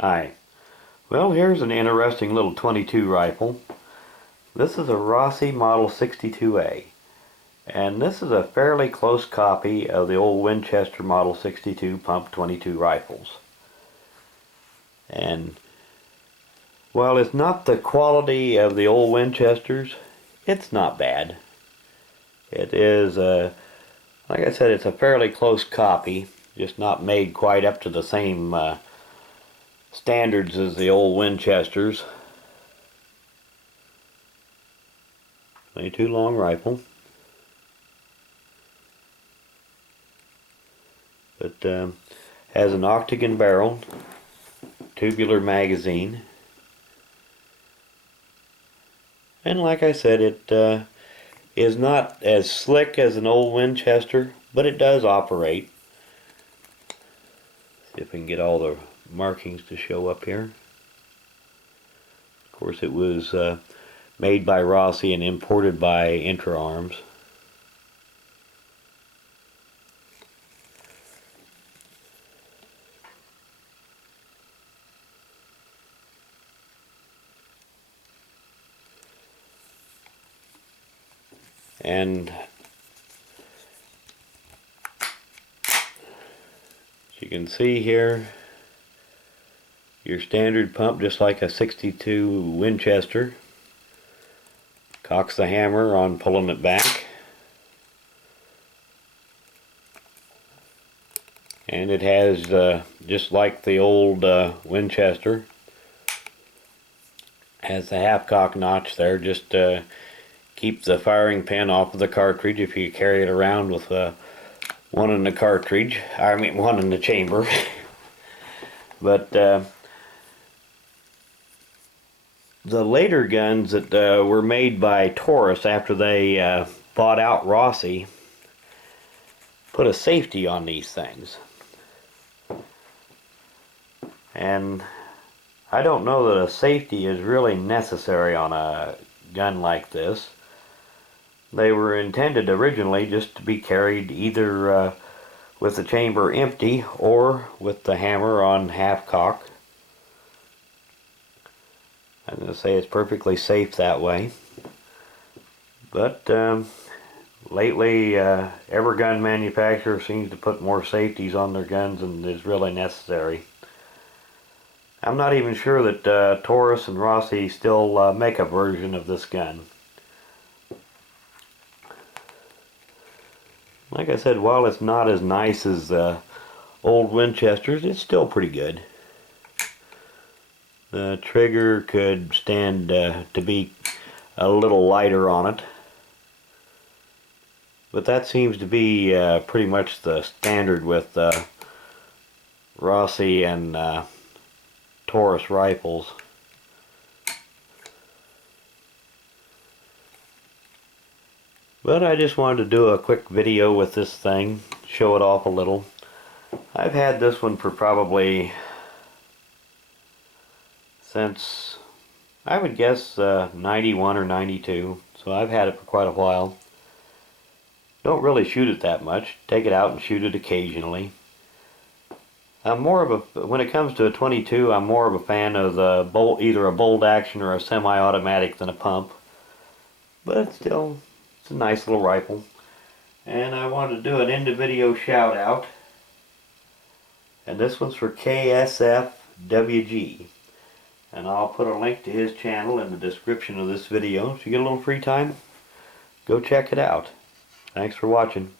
Hi. Well, here's an interesting little 22 rifle. This is a Rossi Model 62A. And this is a fairly close copy of the old Winchester Model 62 pump 22 rifles. And while it's not the quality of the old Winchesters, it's not bad. It is, like I said, it's a fairly close copy, just not made quite up to the same standards as the old Winchesters. 22 long rifle. But has an octagon barrel, tubular magazine, and like I said, it is not as slick as an old Winchester, but it does operate. See if we can get all the markings to show up here. Of course, it was made by Rossi and imported by Intra Arms. And as you can see here, your standard pump, just like a 62 Winchester, cocks the hammer on pulling it back, and it has just like the old Winchester, has the half cock notch there, just keep the firing pin off of the cartridge if you carry it around with one in the cartridge, I mean one in the chamber. But the later guns that were made by Taurus after they bought out Rossi put a safety on these things. And I don't know that a safety is really necessary on a gun like this. They were intended originally just to be carried either with the chamber empty or with the hammer on half cock. I'm going to say it's perfectly safe that way. But lately every gun manufacturer seems to put more safeties on their guns than is really necessary. I'm not even sure that Taurus and Rossi still make a version of this gun. Like I said, while it's not as nice as old Winchesters, it's still pretty good. The trigger could stand to be a little lighter on it, but that seems to be pretty much the standard with Rossi and Taurus rifles. But I just wanted to do a quick video with this thing, show it off a little. I've had this one for probably since, I would guess, 91 or 92, so I've had it for quite a while. Don't really shoot it that much, take it out and shoot it occasionally. I'm more of a, when it comes to a 22, I'm more of a fan of the bolt, either a bolt action or a semi-automatic than a pump. But still, it's a nice little rifle. And I wanted to do an end of video shout out. And this one's for KSFWG. And I'll put a link to his channel in the description of this video. If you get a little free time, go check it out. Thanks for watching.